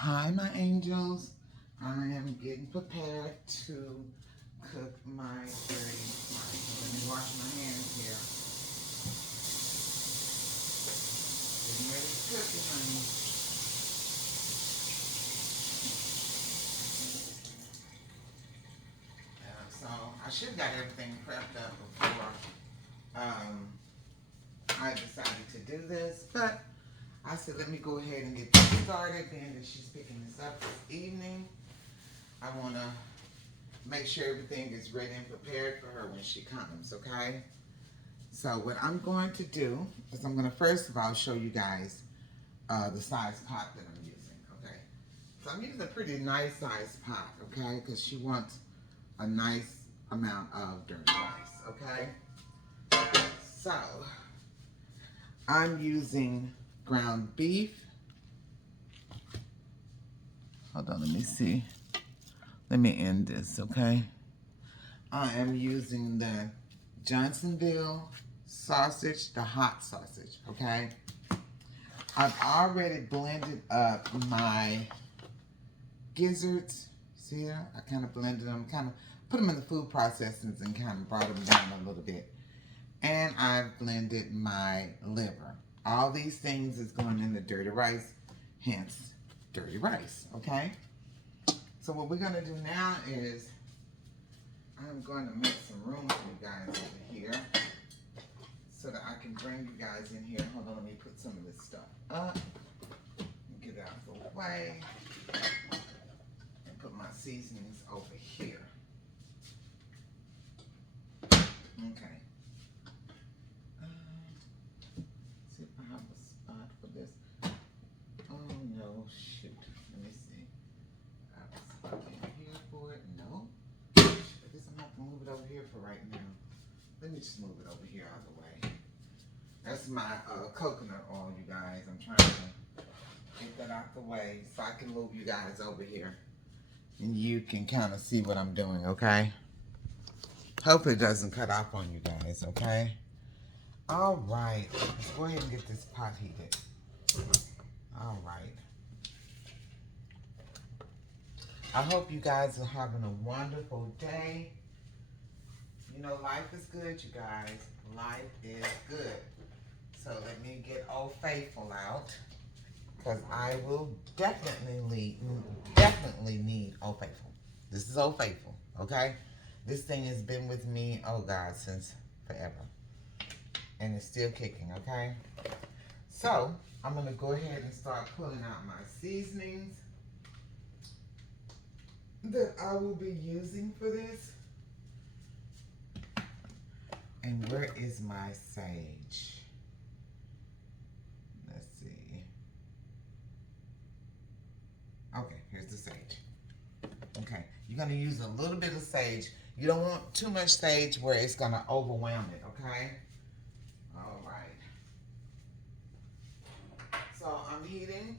Hi, my angels. I am getting prepared to cook my dirty rice. Let me wash my hands here. Getting ready to cook it, honey. So I should have got everything prepped up before I decided to do this, but I said let me go ahead and get this started. Being that she's picking this up this evening, I want to make sure everything is ready and prepared for her when she comes, okay? So what I'm going to do is I'm going to first of all show you guys the size pot that I'm using, okay? So I'm using a pretty nice size pot, okay? Because she wants a nice amount of dirty rice, okay? So I'm using ground beef. Hold on, let me see. Let me end this, okay? I am using the Johnsonville sausage, the hot sausage, okay? I've already blended up my gizzards. See there? I kind of blended them, kind of put them in the food processors and kind of brought them down a little bit. And I've blended my liver. All these things is going in the dirty rice, hence dirty rice, okay? So what we're gonna do now is I'm going to make some room for you guys over here so that I can bring you guys in here. Hold on, let me put some of this stuff up. Get it out of the way. And put my seasonings over here. Okay. See if I have a spot for this. Oh no, shoot. Let me see. I have a spot in here for it. No. I guess I'm gonna have to move it over here for right now. Let me just move it over here out of the way. That's my coconut oil, you guys. I'm trying to get that out the way so I can move you guys over here. And you can kind of see what I'm doing, okay? Hopefully it doesn't cut off on you guys, okay? All right. Let's go ahead and get this pot heated. All right. I hope you guys are having a wonderful day. You know, life is good, you guys. Life is good. So let me get Old Faithful out, because I will definitely need Old Faithful. This is Old Faithful, okay? This thing has been with me, oh God, since forever. And it's still kicking, okay? So, I'm gonna go ahead and start pulling out my seasonings that I will be using for this. And where is my sage? Let's see. Okay, here's the sage. Okay, you're gonna use a little bit of sage. You don't want too much sage where it's gonna overwhelm it, okay? All right. So I'm heating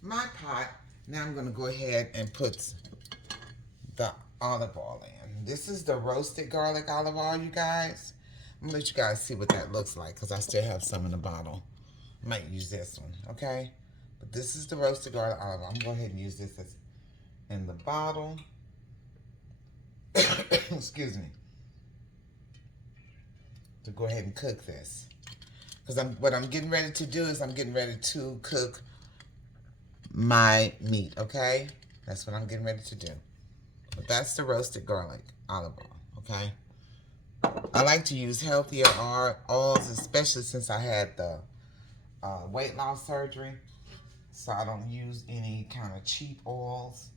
my pot. Now I'm gonna go ahead and put the olive oil in. This is the roasted garlic olive oil, you guys. I'm gonna let you guys see what that looks like because I still have some in the bottle. I might use this one, okay? But this is the roasted garlic olive oil. I'm gonna go ahead and use this as in the bottle. Excuse me. To go ahead and cook this. Because what I'm getting ready to do is I'm getting ready to cook my meat, okay? That's what I'm getting ready to do. But that's the roasted garlic olive oil, okay? I like to use healthier oils, especially since I had the weight loss surgery. So I don't use any kind of cheap oils.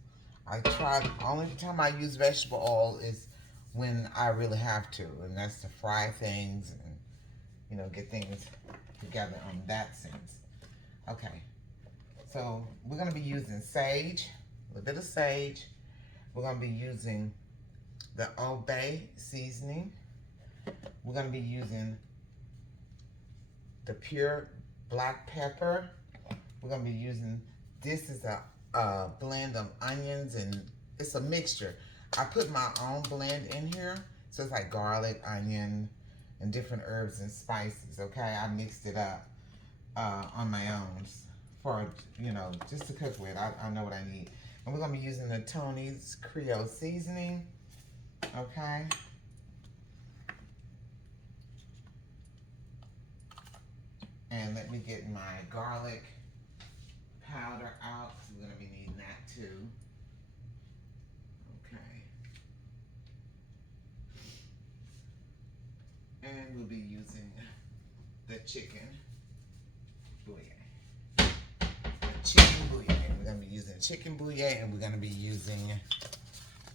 Only time I use vegetable oil is when I really have to, and that's to fry things and, you know, get things together on that sense. Okay, so we're gonna be using sage, a little bit of sage. We're gonna be using the Old Bay seasoning. We're gonna be using the pure black pepper. We're gonna be using, this is a blend of onions, and it's a mixture. I put my own blend in here, so it's like garlic, onion, and different herbs and spices, okay? I mixed it up on my own for, you know, just to cook with. I know what I need. And we're going to be using the Tony's Creole seasoning. Okay. And let me get my garlic powder out, because we're going to be needing that too. Okay. And we'll be using the chicken bouillon. Chicken bouillon. We're going to be using chicken bouillon, and we're going to be using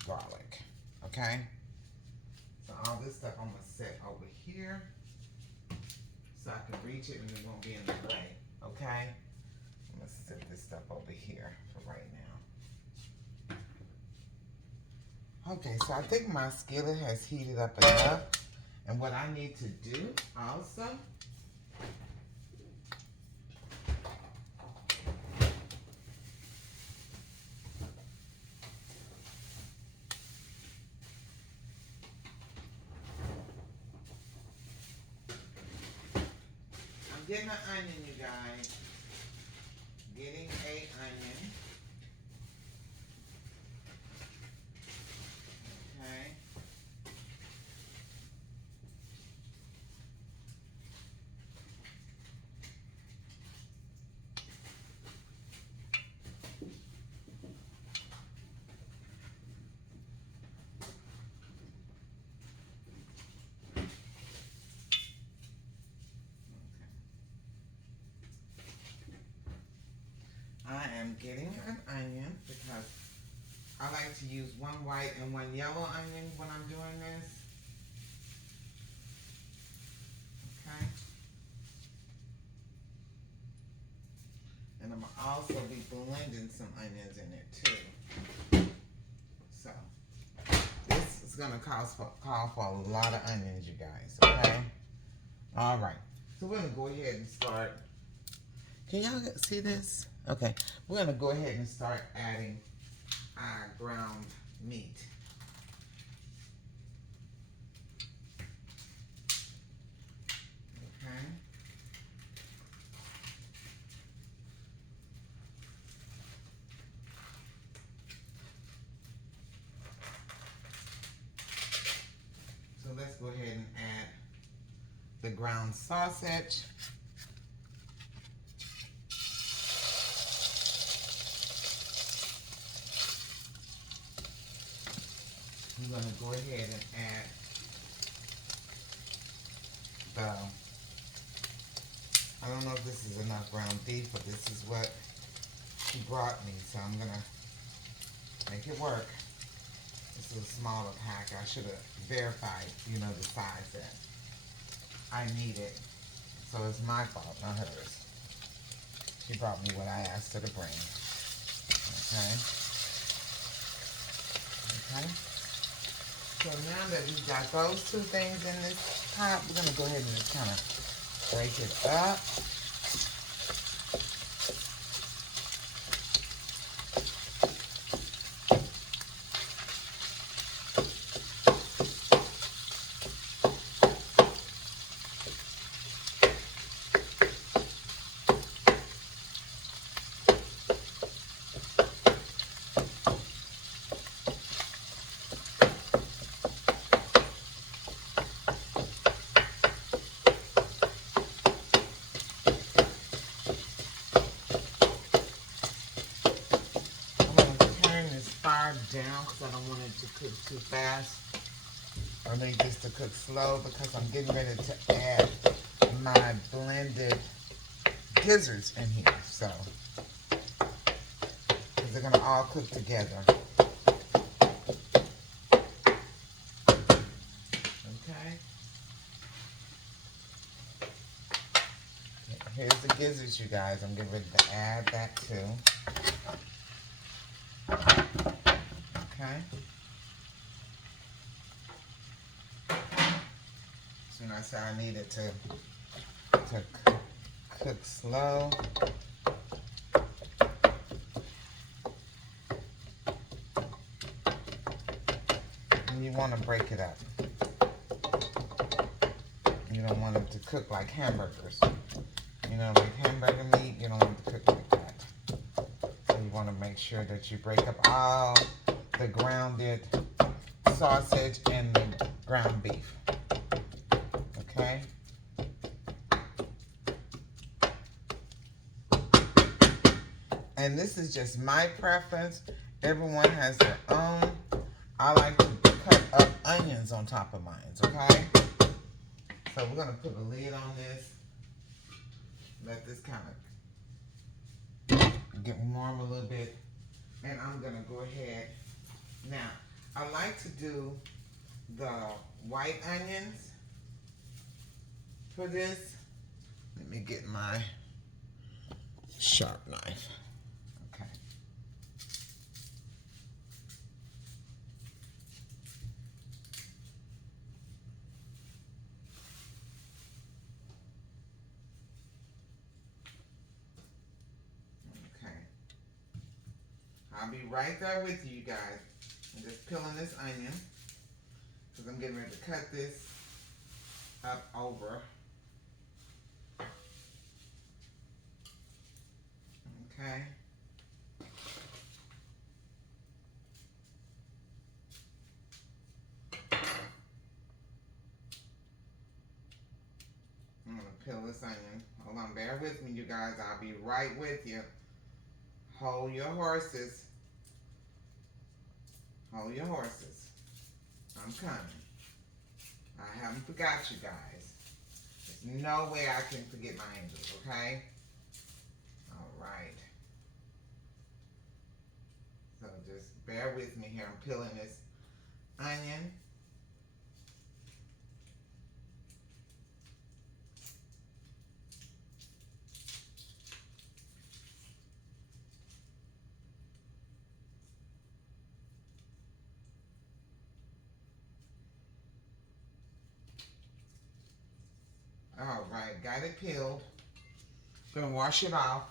garlic. Okay? So all this stuff I'm going to set over here so I can reach it and it won't be in the way. Okay? I'm going to set this stuff over here for right now. Okay, so I think my skillet has heated up enough. And what I need to do also, I'm getting an onion, you guys. Getting a onion. Okay. I am getting an onion because I like to use one white and one yellow onion when I'm doing this. Okay. And I'm going to also be blending some onions in it too. So, this is going to call for a lot of onions, you guys, okay? All right. So we're going to go ahead and start. Can y'all see this? Okay. We're going to go ahead and start adding our ground meat. Okay. So let's go ahead and add the ground sausage. I'm going to go ahead and add I don't know if this is enough ground beef, but this is what she brought me, so I'm going to make it work. This is a smaller pack. I should have verified, you know, the size that I needed. So it's my fault, not hers. She brought me what I asked her to bring. Okay. Okay. So now that we've got those two things in this pot, we're going to go ahead and just kind of break it up. Down because I don't want it to cook too fast, or maybe just to cook slow, because I'm getting ready to add my blended gizzards in here, so because they're going to all cook together. Okay. Here's the gizzards, you guys. I'm getting ready to add that too. Okay. So I said I needed to cook slow. And you want to break it up. You don't want it to cook like hamburgers. You know, like hamburger meat, you don't want it to cook like that. want to make sure that you break up all the grounded sausage and the ground beef. Okay? And this is just my preference. Everyone has their own. I like to cut up onions on top of mine, okay? So we're gonna put a lid on this. Let this kind of get warm a little bit. And I'm gonna go ahead. Now, I like to do the white onions for this. Let me get my sharp knife. Okay. Okay. I'll be right there with you guys. I'm just peeling this onion because I'm getting ready to cut this up over. Okay. I'm going to peel this onion. Hold on, bear with me, you guys. I'll be right with you. Hold your horses. Hold your horses. I'm coming. I haven't forgot you guys. There's no way I can forget my angels, okay? All right. So just bear with me here. I'm peeling this onion. All right, got it peeled. Gonna wash it off.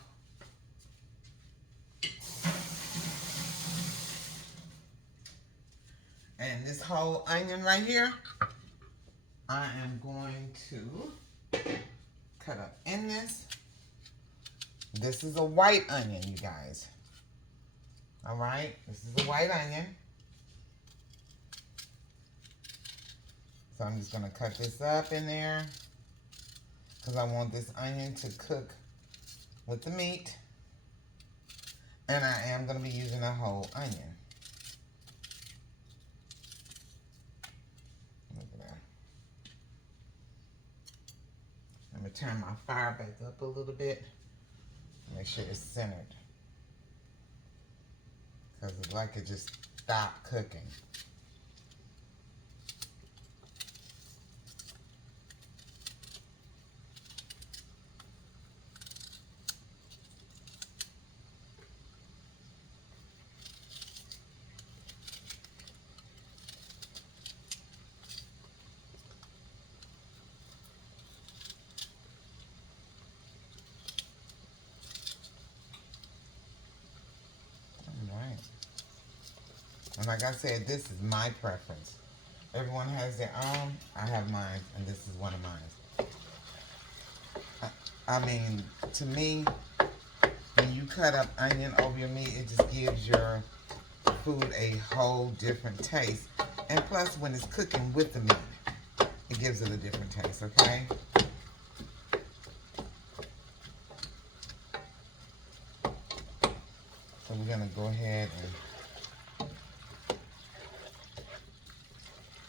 And this whole onion right here, I am going to cut up in this. This is a white onion, you guys. All right, this is a white onion. So I'm just gonna cut this up in there because I want this onion to cook with the meat. And I am gonna be using a whole onion. Look at that. I'm gonna turn my fire back up a little bit. Make sure it's centered. Because it's like it just stopped cooking. And like I said, this is my preference. Everyone has their own. I have mine, and this is one of mine. I mean, to me, when you cut up onion over your meat, it just gives your food a whole different taste. And plus, when it's cooking with the meat, it gives it a different taste, okay? So we're going to go ahead and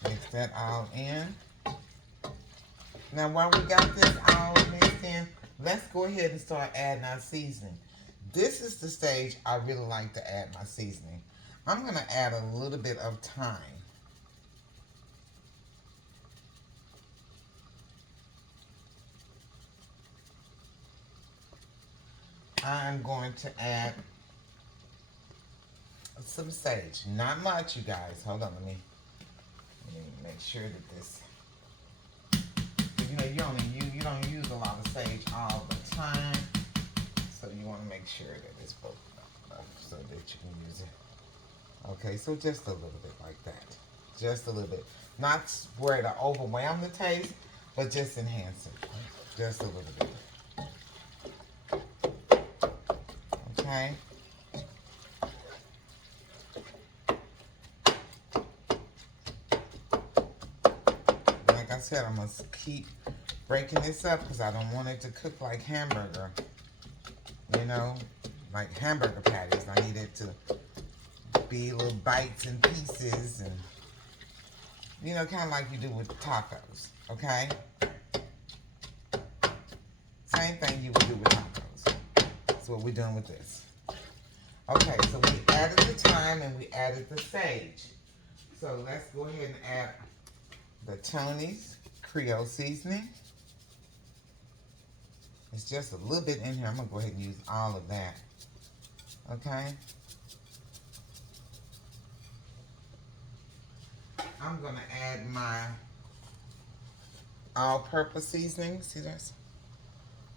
mix that all in. Now, while we got this all mixed in, let's go ahead and start adding our seasoning. This is the stage I really like to add my seasoning. I'm going to add a little bit of thyme. I'm going to add some sage. Not much, you guys. Hold on, let me make sure that this, you know, you don't use a lot of sage all the time, so you want to make sure that it's broken up so that you can use it. Okay, so just a little bit like that, just a little bit, not where to overwhelm the taste, but just enhance it, just a little bit. Okay. said, I'm going to keep breaking this up because I don't want it to cook like hamburger. You know, like hamburger patties. I need it to be little bites and pieces and, you know, kind of like you do with tacos, okay? Same thing you would do with tacos. That's what we're doing with this. Okay, so we added the thyme and we added the sage. So let's go ahead and add the Tony's Creole seasoning. It's just a little bit in here. I'm going to go ahead and use all of that. Okay? I'm going to add my all-purpose seasoning. See this?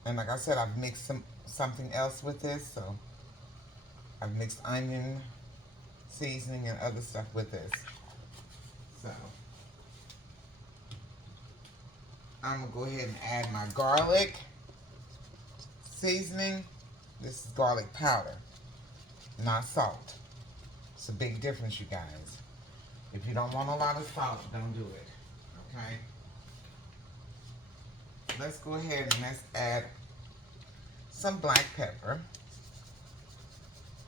And like I said, I've mixed something else with this. So I've mixed onion seasoning and other stuff with this. So I'm going to go ahead and add my garlic seasoning. This is garlic powder, not salt. It's a big difference, you guys. If you don't want a lot of salt, don't do it. Okay? Let's go ahead and let's add some black pepper.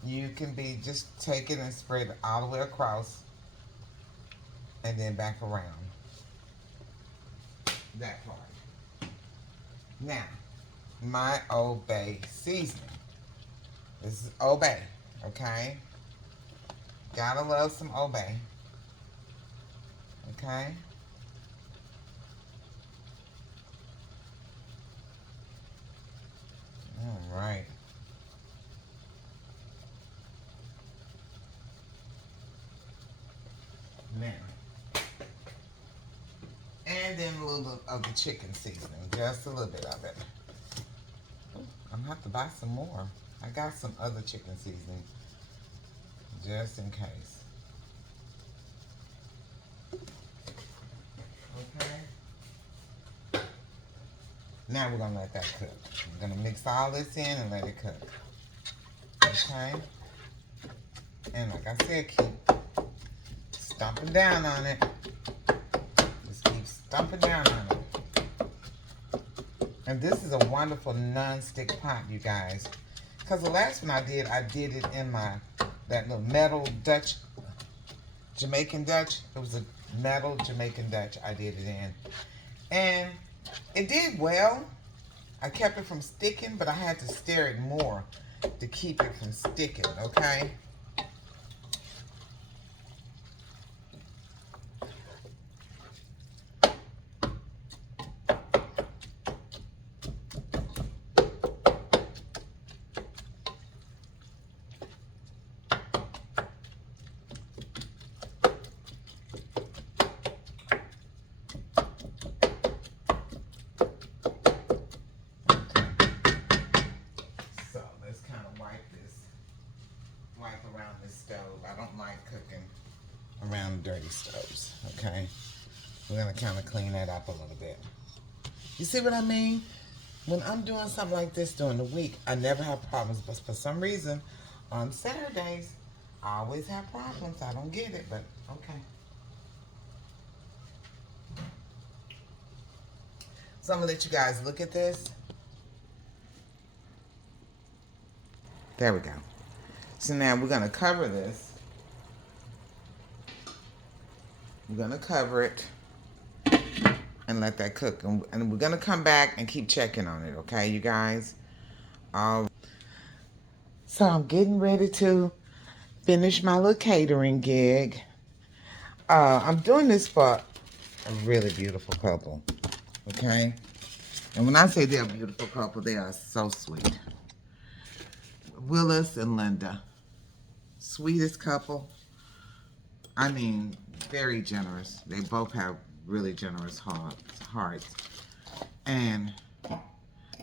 You can just take it and spread it all the way across and then back around. That part. Now, my Old Bay seasoning. This is Old Bay, okay? Gotta love some Old Bay. Okay? All right. Now, and then a little bit of the chicken seasoning, just a little bit of it. Ooh, I'm gonna have to buy some more. I got some other chicken seasoning, just in case. Okay. Now we're gonna let that cook. I'm gonna mix all this in and let it cook. Okay. And like I said, keep stomping down on it. Just keep stomping down on it. And this is a wonderful non-stick pot, you guys. Because the last one I did it in that little metal Dutch, Jamaican Dutch. It was a metal Jamaican Dutch I did it in. And it did well. I kept it from sticking, but I had to stir it more to keep it from sticking, okay? Around this stove. I don't like cooking around dirty stoves, okay? We're gonna kind of clean that up a little bit. You see what I mean? When I'm doing something like this during the week, I never have problems, but for some reason, on Saturdays, I always have problems. I don't get it, but okay. So I'm gonna let you guys look at this. There we go. So now we're going to cover this. We're going to cover it and let that cook. And we're going to come back and keep checking on it, okay, you guys? So I'm getting ready to finish my little catering gig. I'm doing this for a really beautiful couple, okay? And when I say they're a beautiful couple, they are so sweet. Willis and Linda. Sweetest couple. I mean, very generous. They both have really generous hearts. And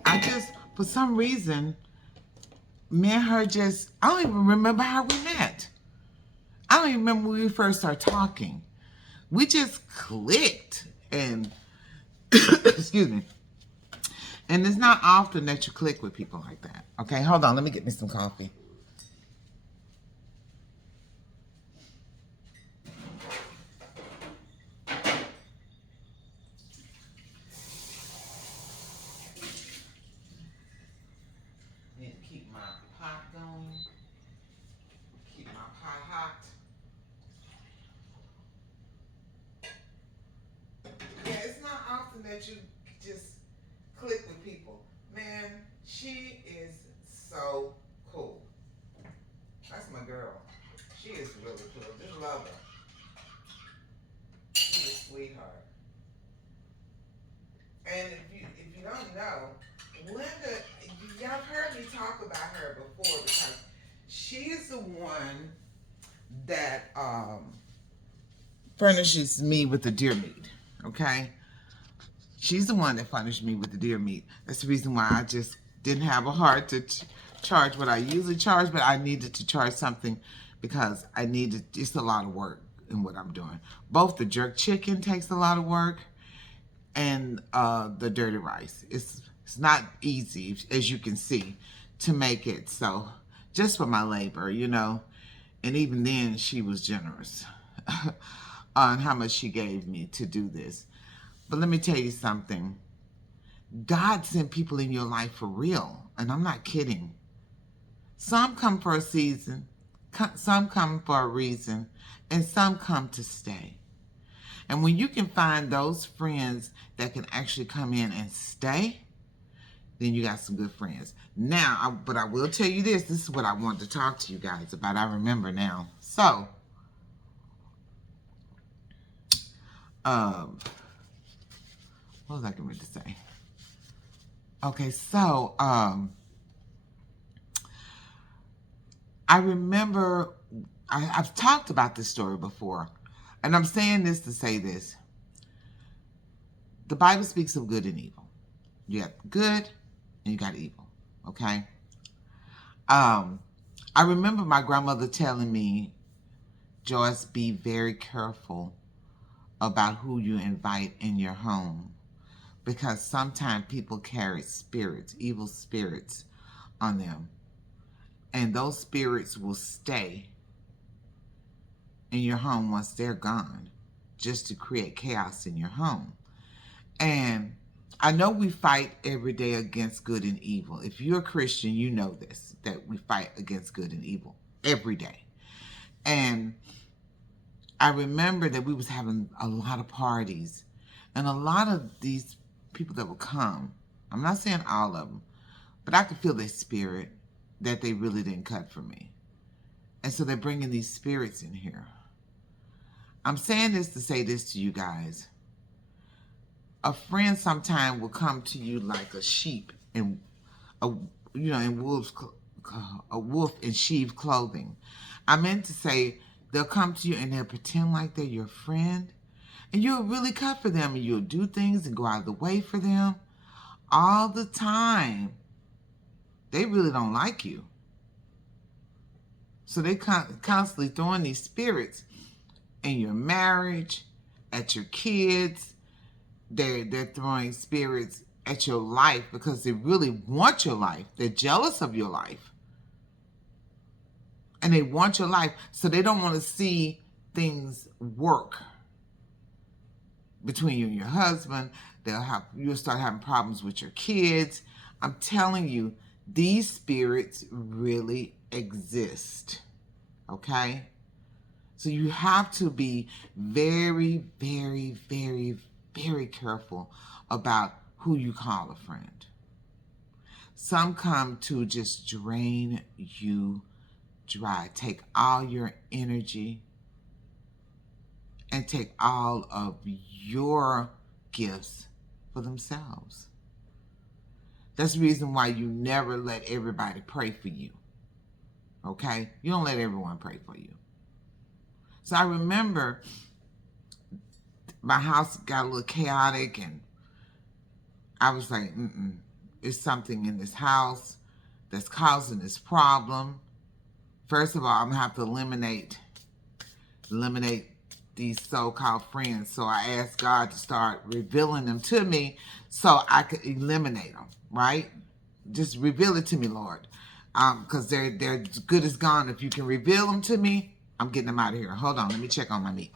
I just, for some reason, me and her just, I don't even remember how we met. I don't even remember when we first started talking. We just clicked and, excuse me. And it's not often that you click with people like that. Okay, hold on. Let me get me some coffee. that you just click with people. Man, she is so cool. That's my girl. She is really cool. Just love her. She's a sweetheart. And if you don't know, Linda, y'all have heard me talk about her before because she is the one that furnishes me with the deer meat. Okay, she's the one that furnished me with the deer meat. That's the reason why I just didn't have a heart to charge what I usually charge, but I needed to charge something because I needed. It's a lot of work in what I'm doing. Both the jerk chicken takes a lot of work, and the dirty rice. It's not easy, as you can see, to make it. So just for my labor, you know. And even then, she was generous on how much she gave me to do this. But let me tell you something. God sent people in your life for real, and I'm not kidding. Some come for a season, some come for a reason, and some come to stay. And when you can find those friends that can actually come in and stay, then you got some good friends. Now, but I will tell you this. This is what I wanted to talk to you guys about. I remember now. So, what was I going to say? Okay, so, I remember, I've talked about this story before, and I'm saying this to say this. The Bible speaks of good and evil. You got good and you got evil, okay? I remember my grandmother telling me, Joyce, be very careful about who you invite in your home, because sometimes people carry spirits, evil spirits on them, and those spirits will stay in your home once they're gone, just to create chaos in your home. And I know we fight every day against good and evil. If you're a Christian, you know this, that we fight against good and evil every day. And I remember that we was having a lot of parties, and a lot of these people that would come, I'm not saying all of them, but I could feel their spirit that they really didn't cut for me. And so they're bringing these spirits in here. I'm saying this to say this to you guys. A friend sometime will come to you like a sheep in in a wolf in sheep clothing. I meant to say they'll come to you and they'll pretend like they're your friend, and you'll really cut for them, and you'll do things and go out of the way for them all the time. They really don't like you. So they constantly throwing these spirits in your marriage, at your kids. They're throwing spirits at your life because they really want your life. They're jealous of your life. And they want your life, so they don't want to see things work between you and your husband. You'll start having problems with your kids. I'm telling you, these spirits really exist. Okay? So you have to be very, very, very, very careful about who you call a friend. Some come to just drain you dry, take all your energy, and take all of your gifts for themselves. That's the reason why you never let everybody pray for you. Okay? You don't let everyone pray for you. So I remember my house got a little chaotic, and I was like, it's something in this house that's causing this problem. First of all, I'm going to have to eliminate these so-called friends. So I asked God to start revealing them to me so I could eliminate them, right? Just reveal it to me, Lord. Because they're as good as gone. If you can reveal them to me, I'm getting them out of here. Hold on, let me check on my meat.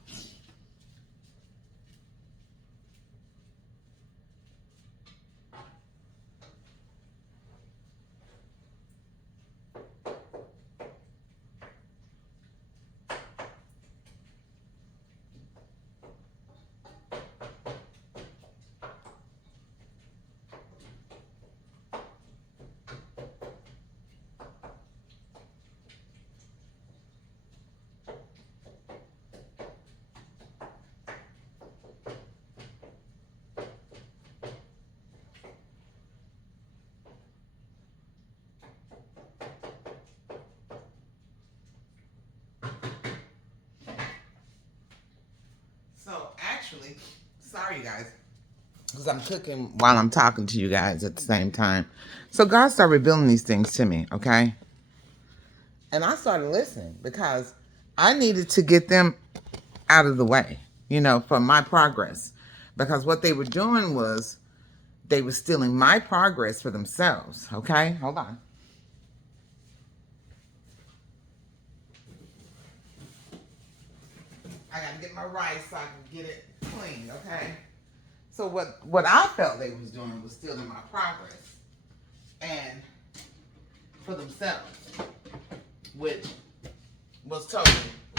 actually, sorry, you guys, because I'm cooking while I'm talking to you guys at the same time. So God started revealing these things to me, okay? And I started listening because I needed to get them out of the way, for my progress. Because what they were doing was they were stealing my progress for themselves, okay? Hold on. I gotta get my rice so I can get it clean, okay? So what I felt they was doing was stealing my progress and for themselves, which was totally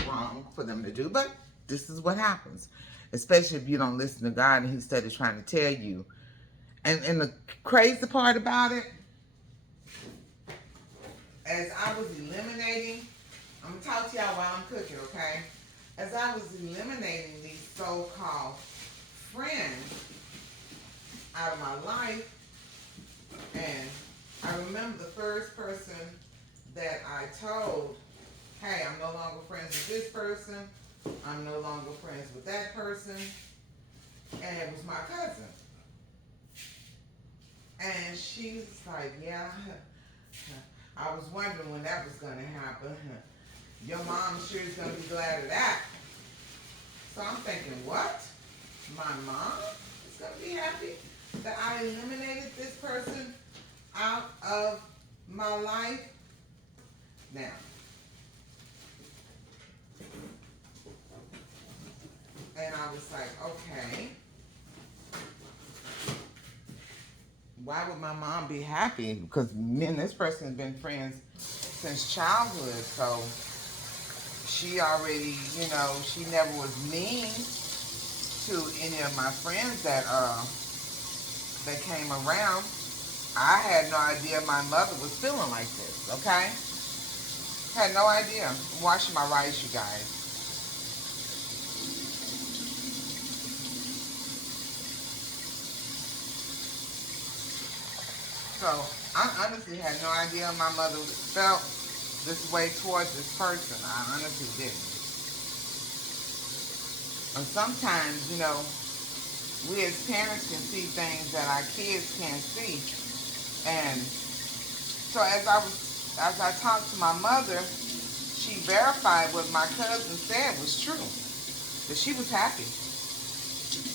wrong for them to do. But this is what happens, especially if you don't listen to God and He's steady trying to tell you. And the crazy part about it, as I was eliminating, I'm gonna talk to y'all while I'm cooking, okay? As I was eliminating these so-called friends out of my life, and I remember the first person that I told, hey, I'm no longer friends with this person, I'm no longer friends with that person, and it was my cousin. And she's like, yeah, I was wondering when that was going to happen. Your mom sure is going to be glad of that. So I'm thinking, what? My mom is going to be happy that I eliminated this person out of my life? Now, and I was like, okay, why would my mom be happy? Because me and this person has been friends since childhood, so she already, she never was mean to any of my friends that came around. I had no idea my mother was feeling like this, okay? Had no idea. I'm washing my rice, you guys. So I honestly had no idea my mother felt this way towards this person. I honestly didn't. And sometimes, we as parents can see things that our kids can't see. And so as I talked to my mother, she verified what my cousin said was true. That she was happy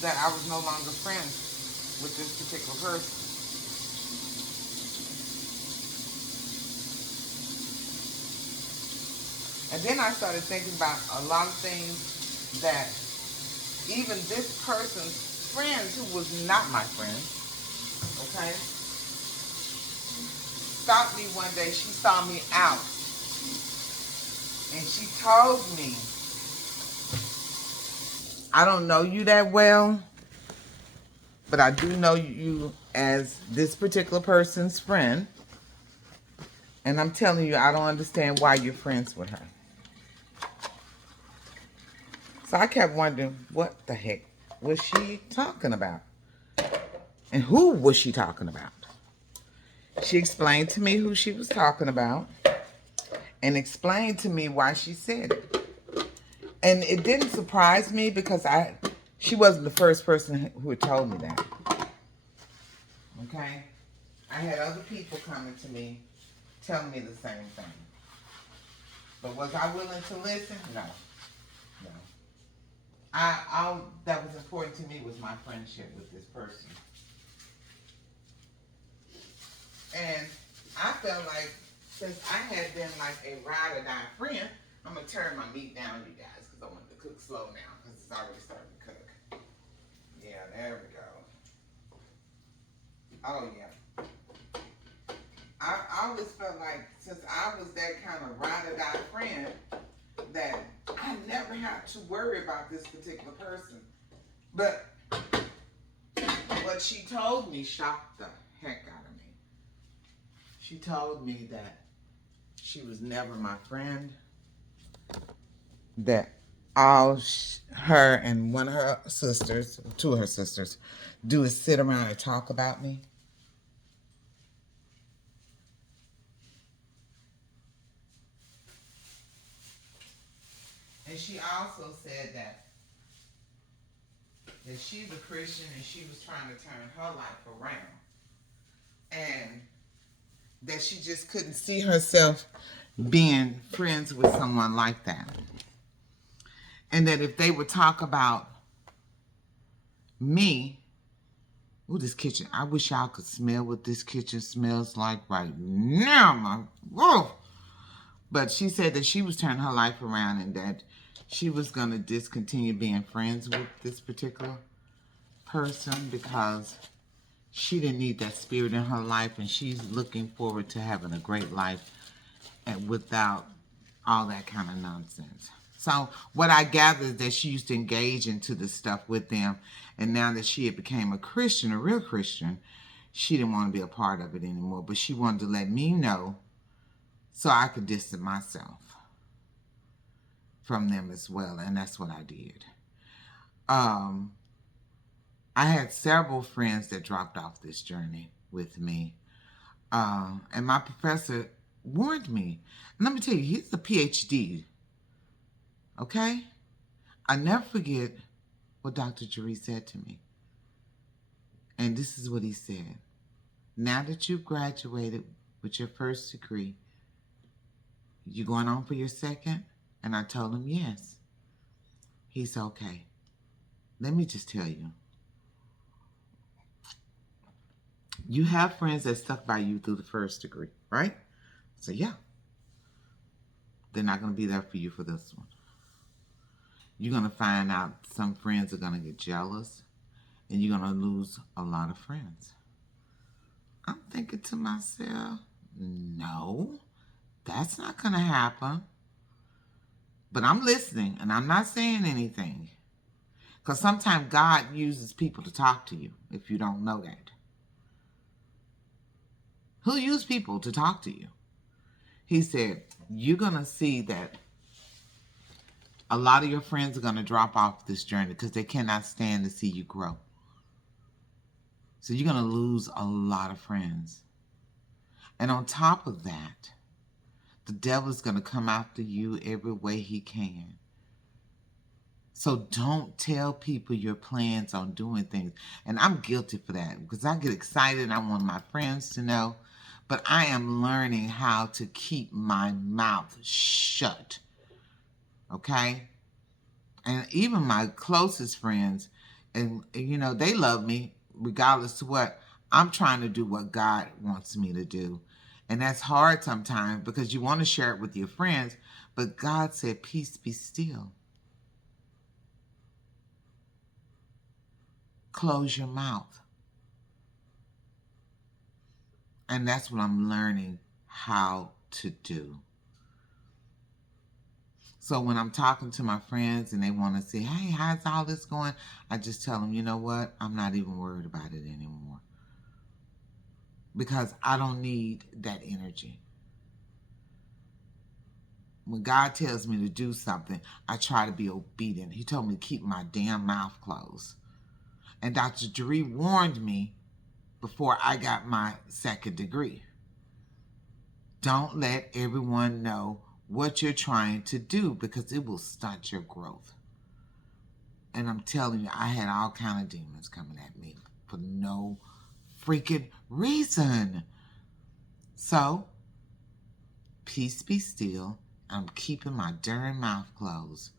that I was no longer friends with this particular person. And then I started thinking about a lot of things that even this person's friends, who was not my friend, okay, stopped me one day. She saw me out. And she told me, I don't know you that well, but I do know you as this particular person's friend. And I'm telling you, I don't understand why you're friends with her. So I kept wondering, what the heck was she talking about? And who was she talking about? She explained to me who she was talking about and explained to me why she said it. And it didn't surprise me because she wasn't the first person who had told me that. Okay? I had other people coming to me telling me the same thing. But was I willing to listen? No. No. All that was important to me was my friendship with this person. And I felt like since I had been like a ride or die friend, I'm going to turn my meat down, you guys, because I want to cook slow now because it's already starting to cook. Yeah, there we go. Oh, yeah. I always felt like since I was that kind of ride or die friend, that I never had to worry about this particular person. But what she told me shocked the heck out of me. She told me that she was never my friend, that all her and one of her sisters, two of her sisters, do is sit around and talk about me. And she also said that that she's a Christian and she was trying to turn her life around. And that she just couldn't see herself being friends with someone like that. And that if they would talk about me, ooh, this kitchen, I wish y'all could smell what this kitchen smells like right now. Whoa. But she said that she was turning her life around and that she was going to discontinue being friends with this particular person because she didn't need that spirit in her life, and she's looking forward to having a great life and without all that kind of nonsense. So what I gathered is that she used to engage into this stuff with them, and now that she had become a Christian, a real Christian, she didn't want to be a part of it anymore. But she wanted to let me know so I could distance myself from them as well, and that's what I did. I had several friends that dropped off this journey with me, and my professor warned me. And let me tell you, he's a PhD. Okay? I never forget what Dr. Jeree said to me. And this is what he said. Now that you've graduated with your first degree, you going on for your second? And I told him yes. He said, okay, let me just tell you. You have friends that stuck by you through the first degree, right? So yeah. They're not going to be there for you for this one. You're going to find out some friends are going to get jealous and you're going to lose a lot of friends. I'm thinking to myself, no, that's not going to happen. But I'm listening and I'm not saying anything. Because sometimes God uses people to talk to you if you don't know that. He'll use people to talk to you. He said, you're going to see that a lot of your friends are going to drop off this journey because they cannot stand to see you grow. So you're going to lose a lot of friends. And on top of that, the devil's going to come after you every way he can. So don't tell people your plans on doing things. And I'm guilty for that because I get excited and I want my friends to know. But I am learning how to keep my mouth shut. Okay? And even my closest friends, and you know, they love me regardless to what. I'm trying to do what God wants me to do. And that's hard sometimes because you want to share it with your friends. But God said, peace be still. Close your mouth. And that's what I'm learning how to do. So when I'm talking to my friends and they want to say, hey, how's all this going? I just tell them, you know what? I'm not even worried about it anymore. Because I don't need that energy. When God tells me to do something, I try to be obedient. He told me to keep my damn mouth closed. And Dr. Jeree warned me before I got my second degree. Don't let everyone know what you're trying to do because it will stunt your growth. And I'm telling you, I had all kind of demons coming at me for no freaking reason. So, peace be still. I'm keeping my darn mouth closed.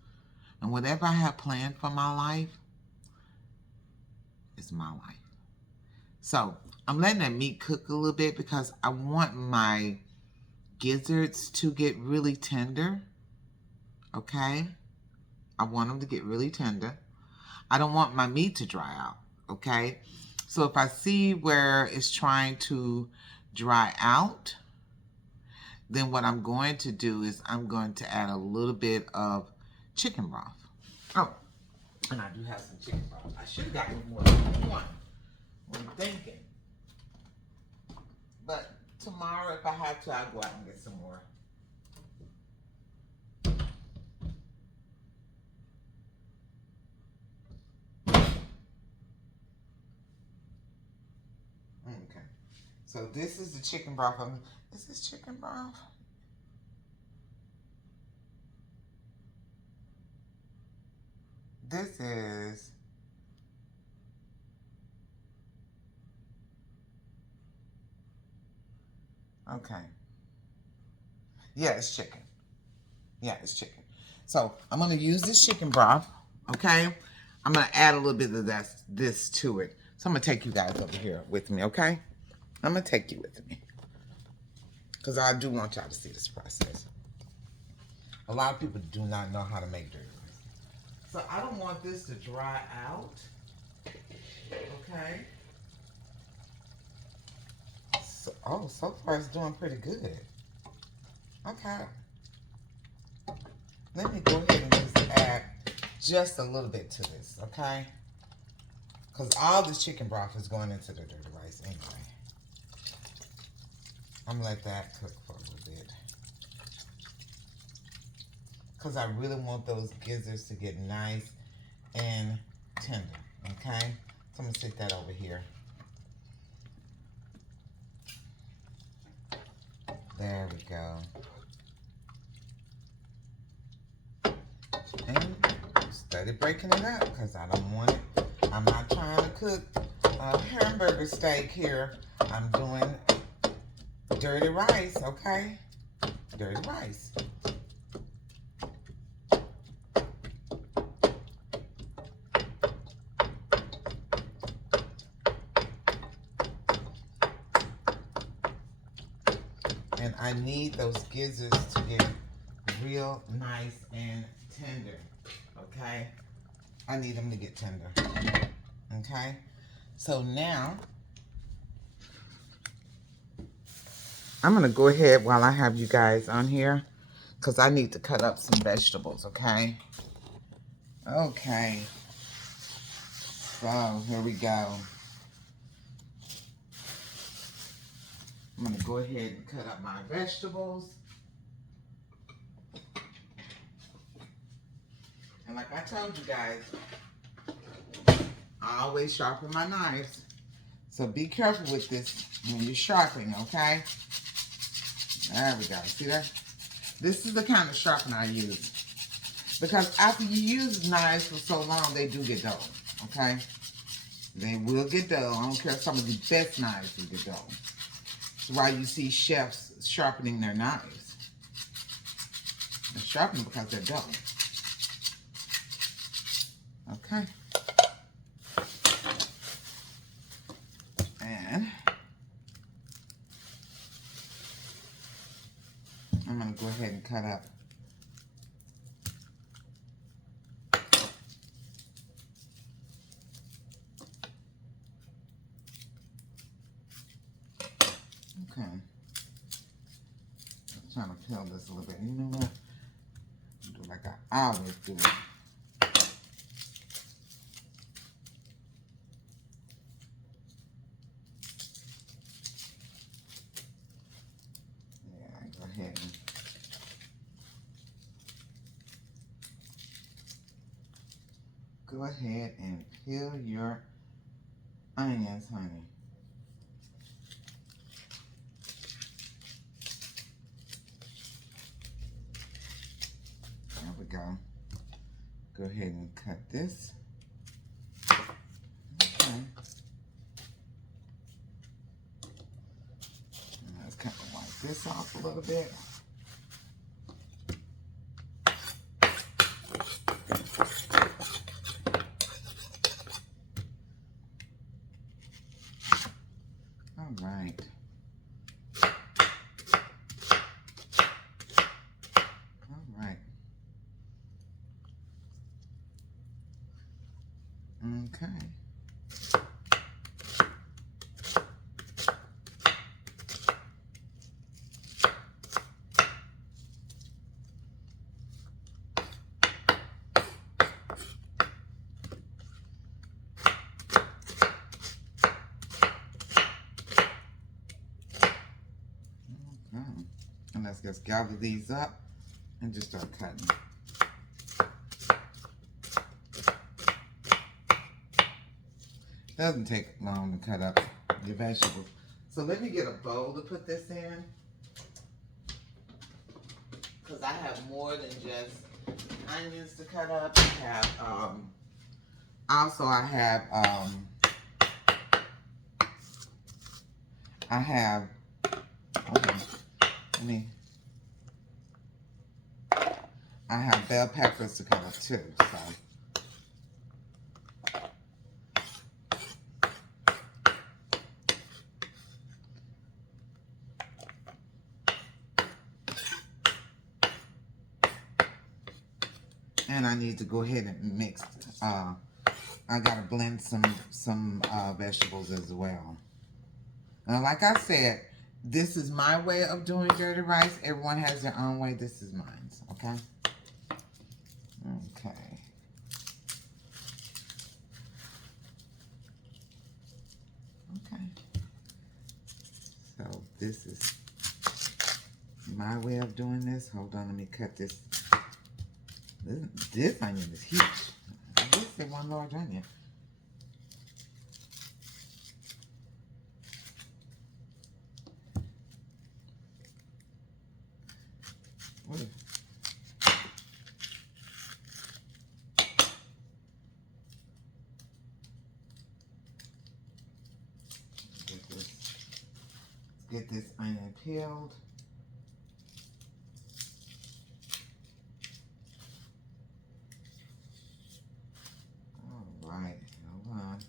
And whatever I have planned for my life is my life. So, I'm letting that meat cook a little bit because I want my gizzards to get really tender. Okay? I want them to get really tender. I don't want my meat to dry out. Okay? So if I see where it's trying to dry out, then what I'm going to do is I'm going to add a little bit of chicken broth. Oh, and I do have some chicken broth. I should have gotten more than one. I'm thinking. But tomorrow, if I have to, I'll go out and get some more. Okay. So this is the chicken broth. Is this chicken broth? This is Okay. Yeah, it's chicken. Yeah, it's chicken. So I'm gonna use this chicken broth. Okay. I'm gonna add a little bit of this to it. So I'm gonna take you guys over here with me. Okay. I'm gonna take you with me because I do want y'all to see this process. A lot of people do not know how to make dirty rice. So I don't want this to dry out. Okay. So far it's doing pretty good. Okay. Let me go ahead and just add just a little bit to this, okay? Because all this chicken broth is going into the dirty rice anyway. I'm going to let that cook for a little bit. Because I really want those gizzards to get nice and tender, okay? So I'm going to stick that over here. There we go. And steady breaking it up because I don't want it. I'm not trying to cook a hamburger steak here. I'm doing dirty rice, okay? Dirty rice. And I need those gizzards to get real nice and tender, okay? I need them to get tender, okay? So now, I'm gonna go ahead while I have you guys on here because I need to cut up some vegetables, okay? Okay, so here we go. I'm gonna go ahead and cut up my vegetables. And like I told you guys, I always sharpen my knives. So be careful with this when you're sharpening, okay? There we go. See that? This is the kind of sharpener I use. Because after you use knives for so long, they do get dull, okay? They will get dull. I don't care if some of the best knives will get dull. That's why you see chefs sharpening their knives. They're sharpening because they're dull. Okay. And I'm going to go ahead and cut up. Okay. I'm trying to peel this a little bit. You know what? Do like I always do it. Go ahead and peel your onions, honey. There we go. Go ahead and cut this. Okay. And let's kind of wipe this off a little bit. All right. All right. Okay. And let's just gather these up and just start cutting. Doesn't take long to cut up your vegetables. So let me get a bowl to put this in, because I have more than just onions to cut up. I have also I have Hold on. I have bell peppers to cut up too, so. And I need to go ahead and mix. I gotta blend some vegetables as well. Now, like I said, this is my way of doing dirty rice. Everyone has their own way. This is mine. Okay. Okay. Okay. So this is my way of doing this. Hold on, let me cut this. This onion is huge. I guess it's one large onion. Get this onion peeled. All right, hold on.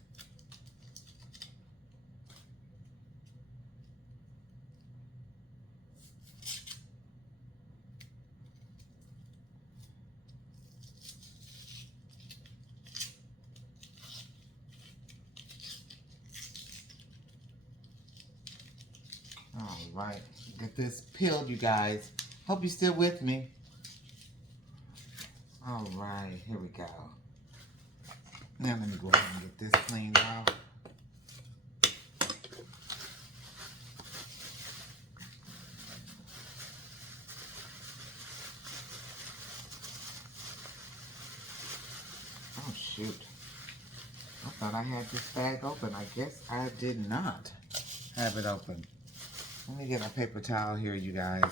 All right, get this peeled, you guys. Hope you're still with me. All right, here we go. Now let me go ahead and get this cleaned off. Oh shoot. I thought I had this bag open. I guess I did not have it open. Let me get a paper towel here, you guys.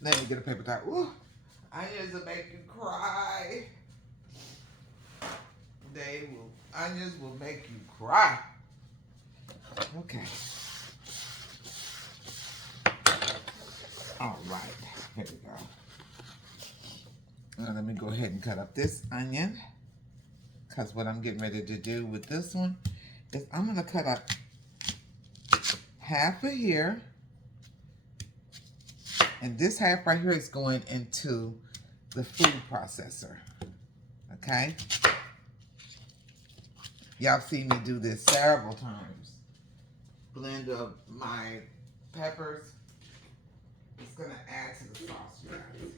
Let me get a paper towel. Ooh, onions will make you cry. Onions will make you cry. Okay. All right, here we go. Now let me go ahead and cut up this onion. Because what I'm getting ready to do with this one is I'm going to cut up half of here. And this half right here is going into the food processor. Okay? Y'all see me do this several times. Blend up my peppers. It's going to add to the sauce, you guys.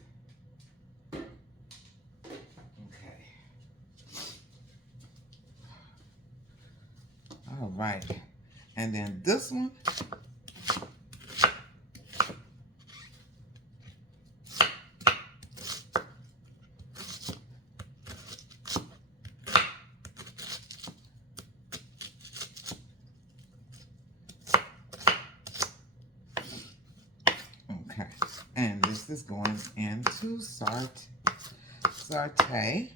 All right, and then this one, okay, and this is going into saute, okay.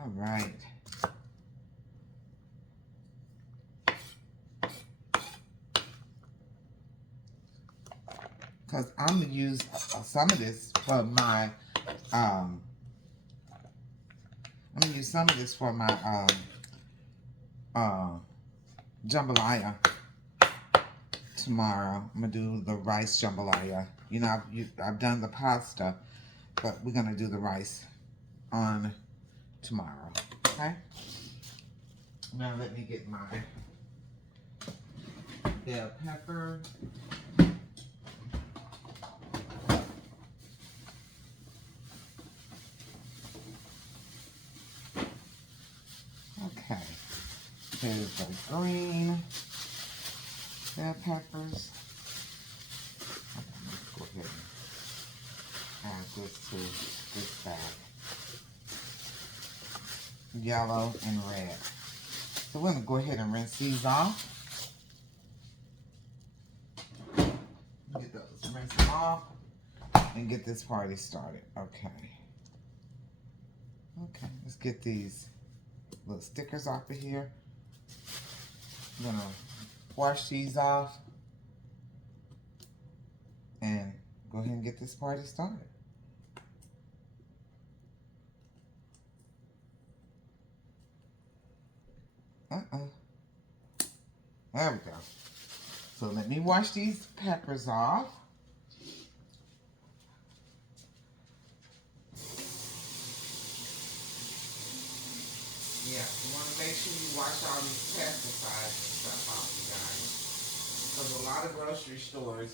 All right. Because I'm going to use some of this for my, I'm going to use some of this for my jambalaya tomorrow. I'm going to do the rice jambalaya. You know, I've done the pasta, but we're going to do the rice on tomorrow, okay? Now let me get my bell pepper. Okay, here's the green bell peppers. Let's go ahead and add this to this bag. Yellow and red. So we're going to go ahead and rinse these off. Get those, rinse them off. and get this party started. Okay. Okay, let's get these little stickers off of here. I'm gonna wash these off and go ahead and get this party started. There we go. So let me wash these peppers off. Yeah, you want to make sure you wash all these pesticides and stuff off, you guys. Because a lot of grocery stores